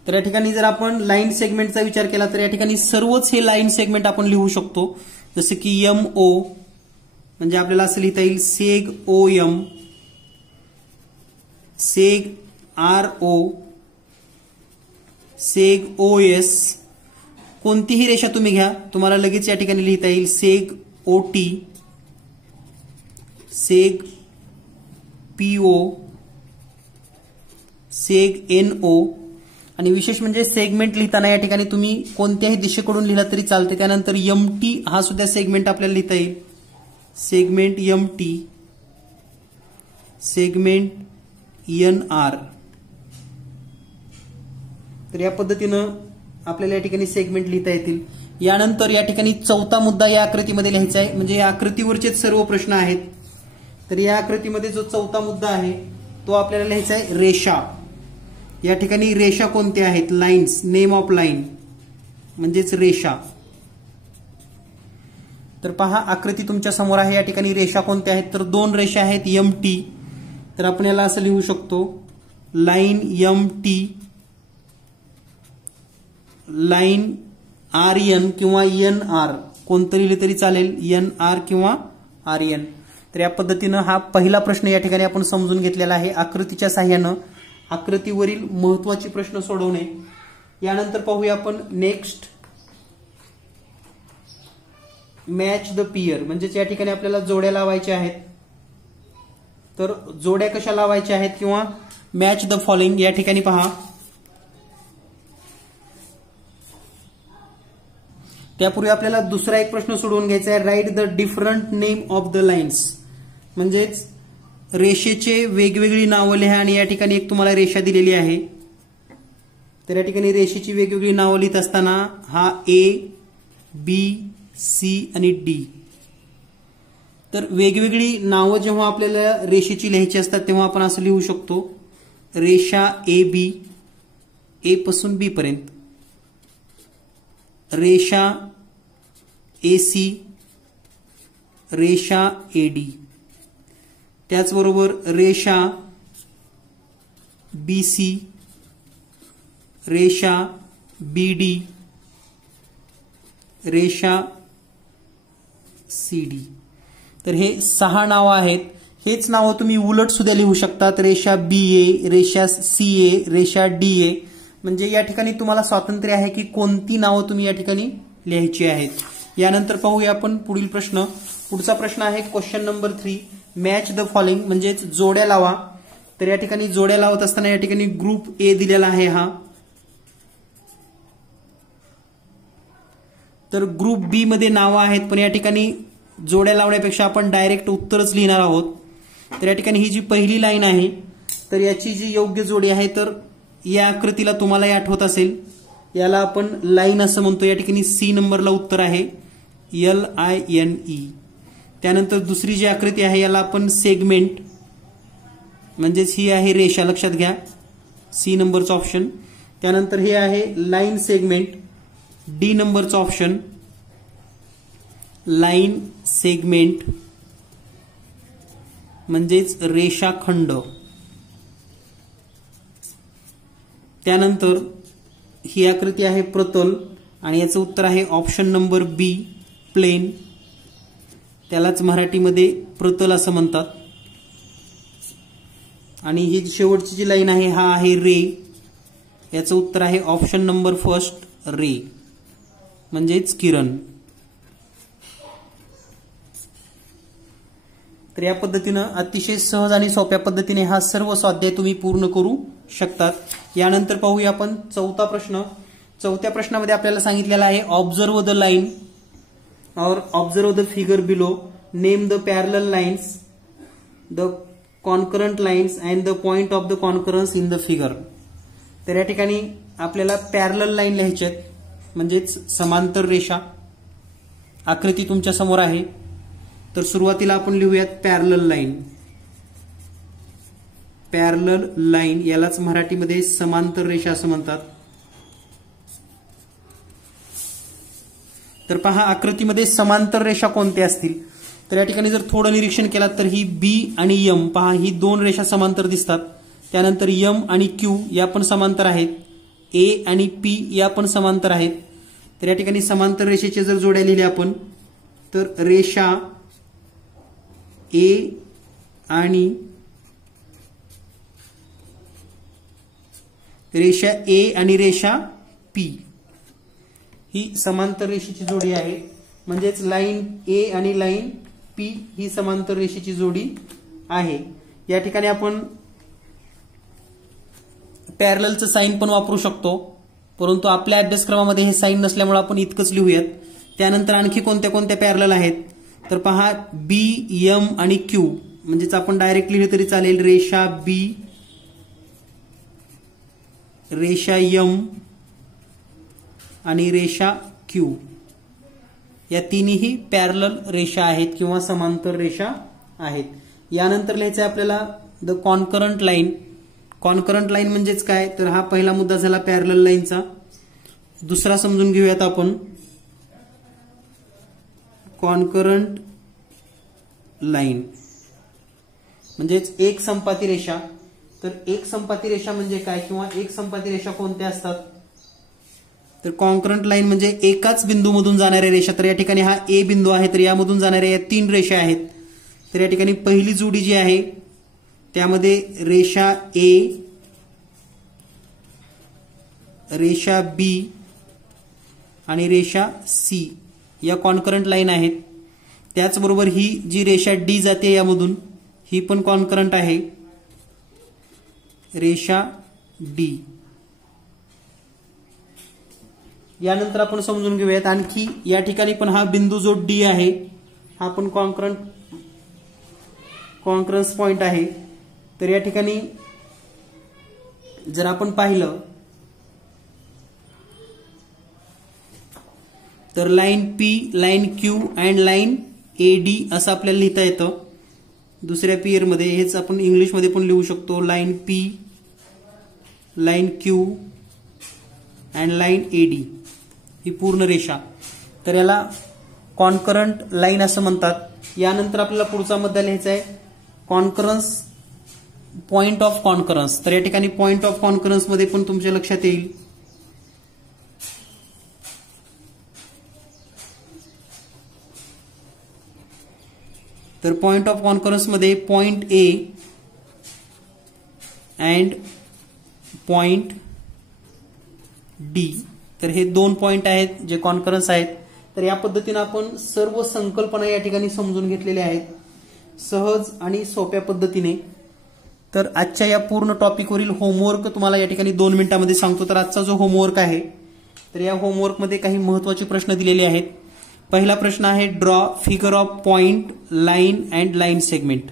तर या ठिकाणी जर आपण लाईन सेगमेंटचा विचार केला तर या ठिकाणी सर्वच हे लाईन सेगमेंट आपण लिहू शकतो. जसे की एम ओ म्हणजे आपल्याला असं लिहिता येईल seg O M, seg R O, seg O S. कोणतीही रेषा तुम्ही घ्या तुम्हाला लगेच या ठिकाणी लिहिता येईल seg O T, seg P O, seg N O. आणि विशेष म्हणजे सेगमेंट लिहिताना या ठिकाणी तुम्ही कोणत्याही दिशेकडून लिहिला तरी चालते. त्यानंतर एम टी हा सुद्धा सेगमेंट आपल्याला लिहिता येईल. Segment M T, segment N R. तर या पद्धतीनं आपल्याला या ठिकाणी सेगमेंट लिहिता येतील. यानंतर या ठिकाणी चौथा मुद्दा या आकृतीमध्ये लिहायचा आहे. म्हणजे या आकृतीवरचेच सर्व प्रश्न आहेत. तर या आकृतीमध्ये जो चौथा मुद्दा आहे तो आपल्याला लिहायचा आहे रेषा. या ठिकाणी रेषा कोणत्या आहेत. लाईन्स, नेम ऑफ लाईन म्हणजेच रेषा. तर पहा आकृती तुमच्या समोर आहे. या ठिकाणी रेषा कोणत्या आहेत तर दोन रेषा आहेत एम टी. तर आपण याला असं लिहू शकतो line M T, line R N किंवा एन आर. कोणतं लिहिले तरी चालेल, एन आर किंवा आर एन. तर या पद्धतीनं हा पहिला प्रश्न या ठिकाणी आपण समजून घेतलेला आहे. आकृतीच्या साह्यानं आकृतीवरील महत्वाचे प्रश्न सोडवणे. यानंतर पाहूया आपण नेक्स्ट मॅच द पियर. म्हणजेच या ठिकाणी आपल्याला जोड्या लावायच्या आहेत. तर जोड्या कशा लावायच्या आहेत किंवा मॅच द फॉलोइंग. या ठिकाणी पहा त्यापूर्वी आपल्याला दुसरा एक प्रश्न सोडवून घ्यायचा आहे. Write the different name of the lines. म्हणजेच रेषेचे वेगवेगळी नावं लिहा. आणि या ठिकाणी एक तुम्हाला रेषा दिलेली आहे. तर या ठिकाणी रेषेची वेगवेगळी नावं लिहित असताना हा ए, बी, सी आणि डी. तर वेगवेगळी नावं जेव्हा आपल्याला रेषेची लिहायची असतात तेव्हा आपण असं लिहू शकतो, रेषा ए बी, ए पासून बी पर्यंत, रेषा ए सी, रेषा ए डी, त्याचबरोबर रेषा बी सी, रेषा बी डी, रेषा सी डी. तर हे 6 नावं आहेत. हेच नावं तुम्ही उलट सुद्धा लिहू शकतात, रेषा बी ए, रेषा सी ए, रेषा डी ए. म्हणजे या ठिकाणी तुम्हाला स्वातंत्र्य आहे की कोणती नावं तुम्ही या ठिकाणी लिहायची आहेत. यानंतर पाहूया आपण पुढील प्रश्न. पुढचा प्रश्न आहे question number 3, match the following, म्हणजेच जोड्या लावा. तर या ठिकाणी जोड्या लावत असताना या ठिकाणी ग्रुप ए दिलेला आहे हा. तर ग्रुप बी मध्ये नावं आहेत, पण या ठिकाणी जोड्या लावण्यापेक्षा आपण डायरेक्ट उत्तरच लिहिणार आहोत. तर या ठिकाणी ही जी पहिली लाईन आहे, तर याची जी योग्य जोडी आहे, तर या आकृतीला तुम्हाला आठवत असेल, याला आपण लाईन असं म्हणतो. या ठिकाणी सी नंबरला उत्तर आहे, LINE. त्यानंतर दुसरी जी आकृती आहे याला आपण सेगमेंट, म्हणजेच ही आहे रेषा, लक्षात घ्या, सी नंबरचं ऑप्शन. त्यानंतर हे आहे लाईन सेगमेंट, डी नंबरचं ऑप्शन, लाईन सेगमेंट म्हणजेच रेषाखंड. त्यानंतर ही आकृती आहे प्रतल, आणि याचं उत्तर आहे ऑप्शन नंबर बी, प्लेन. त्यालाच मराठीमध्ये प्रतल असं म्हणतात. आणि ही शेवटची जी लाईन आहे हा आहे रे. याचं उत्तर आहे ऑप्शन नंबर फर्स्ट, रे म्हणजेच किरण. तर या पद्धतीनं अतिशय सहज आणि सोप्या पद्धतीने हा सर्व स्वाध्याय तुम्ही पूर्ण करू शकतात. यानंतर पाहूया आपण चौथा प्रश्न. चौथ्या प्रश्नामध्ये आपल्याला सांगितलेलं आहे, ऑब्झर्व द लाईन और observe the figure below, name the parallel lines, the concurrent lines and the point of the concurrence in the figure. तर या ठिकाणी आपल्याला पॅरलल लाईन लिहायच्या आहेत, म्हणजेच समांतर रेषा. आकृती तुमच्या समोर आहे. तर सुरुवातीला आपण लिहूयात पॅरलल लाईन. पॅरलल लाईन यालाच मराठीमध्ये समांतर रेषा असं म्हणतात. तर पहा आकृतीमध्ये समांतर रेषा कोणत्या असतील. तर या ठिकाणी जर थोडं निरीक्षण केलं तर ही बी आणि एम, पहा ही दोन रेषा समांतर दिसतात. त्यानंतर एम आणि क्यू या पण समांतर आहेत. ए आणि पी या पण समांतर आहेत. तर या ठिकाणी समांतर रेषेचे जर जोड्या लिहिल्या आपण, तर रेषा ए आणि रेषा पी ही समांतर रेषेची जोडी आहे. म्हणजेच लाईन ए आणि लाईन पी ही समांतर रेषेची जोडी आहे. या ठिकाणी आपण पॅरललचं साइन पण वापरू शकतो, परंतु आपल्या अभ्यासक्रमामध्ये हे साइन नसल्यामुळे आपण इतकंच लिहूयात. त्यानंतर आणखी कोणत्या कोणत्या पॅरलल आहेत, तर पहा बी, एम आणि क्यू, म्हणजेच आपण डायरेक्ट लिहिले तरी चालेल, रेषा बी, रेषा एम आणि रेषा क्यू या तिन्ही पॅरलल रेषा आहेत किंवा समांतर रेषा आहेत. यानंतर लिहायचं आपल्याला the concurrent line. Concurrent line म्हणजेच काय, तर हा पहिला मुद्दा झाला पॅरलल लाईनचा. दुसरा समजून घेऊयात आपण कॉन्करंट लाईन म्हणजेच एक संपाती रेषा. तर एक संपाती रेषा म्हणजे काय किंवा एक संपाती रेषा कोणत्या असतात, तर कॉन्करंट लाईन म्हणजे एकाच बिंदूमधून जाणाऱ्या रेषा. तर या ठिकाणी हा ए बिंदू आहे, तर यामधून जाणाऱ्या या 3 रेषा आहेत. तर या ठिकाणी पहिली जोडी जी आहे त्यामध्ये रेषा ए, रेषा बी आणि रेषा सी या कॉन्करंट लाईन आहेत. त्याचबरोबर ही जी रेषा डी जाते यामधून, ही पण कॉन्करंट आहे, रेषा डी. यानंतर आपण समजून घेऊयात आणखी या ठिकाणी पण हा बिंदू जो डी आहे हा पण कॉन्करन्स पॉइंट आहे. तर या ठिकाणी जर आपण पाहिलं तर line P, line Q and line AD असं आपल्याला लिहिता येतं दुसऱ्या पेअरमध्ये. हेच आपण इंग्लिशमध्ये पण लिहू शकतो, line P, line Q and line AD, ही पूर्ण रेषा. तर याला कॉन्करंट लाईन असं म्हणतात. यानंतर आपल्याला पुढचा मुद्दा लिहायचा आहे कॉन्करन्स, पॉइंट ऑफ कॉन्करन्स. तर या ठिकाणी पॉइंट ऑफ कॉन्करन्स मध्ये पण तुमच्या लक्षात येईल तर पॉइंट ऑफ कॉन्करन्स मध्ये point A and point D, तर हे दोन पॉइंट आहेत जे कॉन्करन्स आहेत. तर या पद्धतीने आपण सर्व संकल्पना या ठिकाणी समजून घेतलेल्या आहेत सहज आणि सोप्या पद्धतीने. तर आजच्या या पूर्ण टॉपिकवरील होमवर्क तुम्हाला या ठिकाणी 2 मिनिटांमध्ये सांगतो. तर आजचा जो होमवर्क आहे तर या होमवर्कमध्ये काही महत्त्वाचे प्रश्न दिलेले आहेत. पहिला प्रश्न आहे draw figure of point, line and line segment.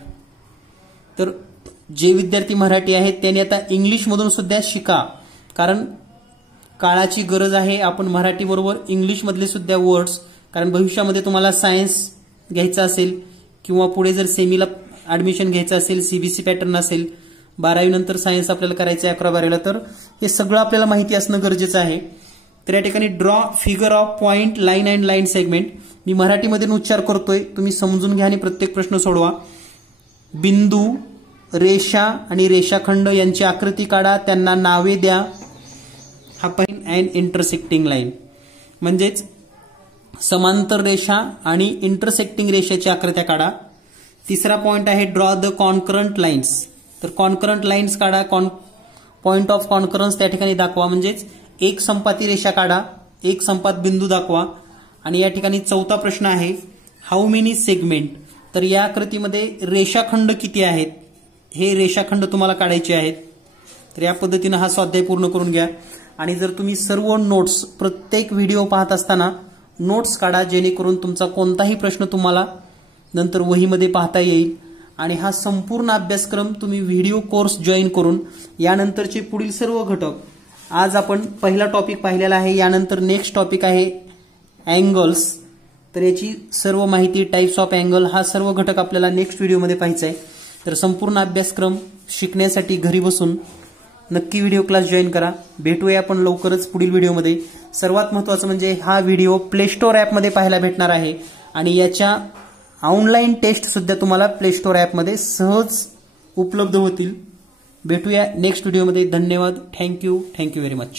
तर जे विद्यार्थी मराठी आहेत त्यांनी आता इंग्लिशमधून सुद्धा शिका, कारण काळाची गरज आहे. आपण मराठी बरोबर इंग्लिशमधले सुद्धा वर्ड्स, कारण भविष्यामध्ये तुम्हाला सायन्स घ्यायचं असेल किंवा पुढे जर सेमीला ऍडमिशन घ्यायचं असेल, सीबीसी पॅटर्न असेल, 12वी नंतर सायन्स आपल्याला करायचं आहे 11-12वीला, तर हे सगळं आपल्याला माहिती असणं गरजेचं आहे. तर या ठिकाणी draw figure of point, line and line segment मी मराठीमध्ये उच्चार करतोय, तुम्ही समजून घ्या आणि प्रत्येक प्रश्न सोडवा. बिंदू, रेषा आणि रेषाखंड यांची आकृती काढा, त्यांना नावे द्या. हा पहिला अँड इंटरसेक्टिंग लाईन, म्हणजेच समांतर रेषा आणि इंटरसेक्टिंग रेषेच्या आकृत्या काढा. तिसरा पॉइंट आहे ड्रॉ द कॉन्करंट लाईन्स. तर कॉन्करंट लाईन्स काढा, पॉइंट ऑफ कॉन्करन्स त्या ठिकाणी दाखवा, म्हणजेच एक संपाती रेषा काढा, एक संपात बिंदू दाखवा. आणि या ठिकाणी चौथा प्रश्न आहे हाऊ मेनी सेगमेंट. तर या आकृतीमध्ये रेषाखंड किती आहेत हे रेषाखंड तुम्हाला काढायचे आहेत. तर या पद्धतीने हा स्वाध्याय पूर्ण करून घ्या. आणि जर तुम्ही सर्व नोट्स प्रत्येक व्हिडिओ पाहत असताना नोट्स काढा, जेणेकरून तुमचा कोणताही प्रश्न तुम्हाला नंतर वहीमध्ये पाहता येईल. आणि हा संपूर्ण अभ्यासक्रम तुम्ही व्हिडिओ कोर्स जॉईन करून यानंतरचे पुढील सर्व घटक, आज आपण पहिला टॉपिक पाहिलेला आहे, यानंतर नेक्स्ट टॉपिक आहे अँगल्स. तर याची सर्व माहिती, टाइप्स ऑफ अँगल, हा सर्व घटक आपल्याला नेक्स्ट व्हिडिओमध्ये पाहायचा आहे. तर संपूर्ण अभ्यासक्रम शिकण्यासाठी घरी बसून नक्की व्हिडिओ क्लास जॉईन करा. भेटूया आपण लवकरच पुढील व्हिडिओमध्ये. सर्वात महत्त्वाचं म्हणजे हा व्हिडिओ प्ले स्टोअर ॲपमध्ये पाहायला भेटणार आहे आणि याच्या ऑनलाईन टेस्ट सुद्धा तुम्हाला प्ले स्टोअर ॲपमध्ये सहज उपलब्ध होतील. भेटूया नेक्स्ट व्हिडिओमध्ये. धन्यवाद. Thank you very much.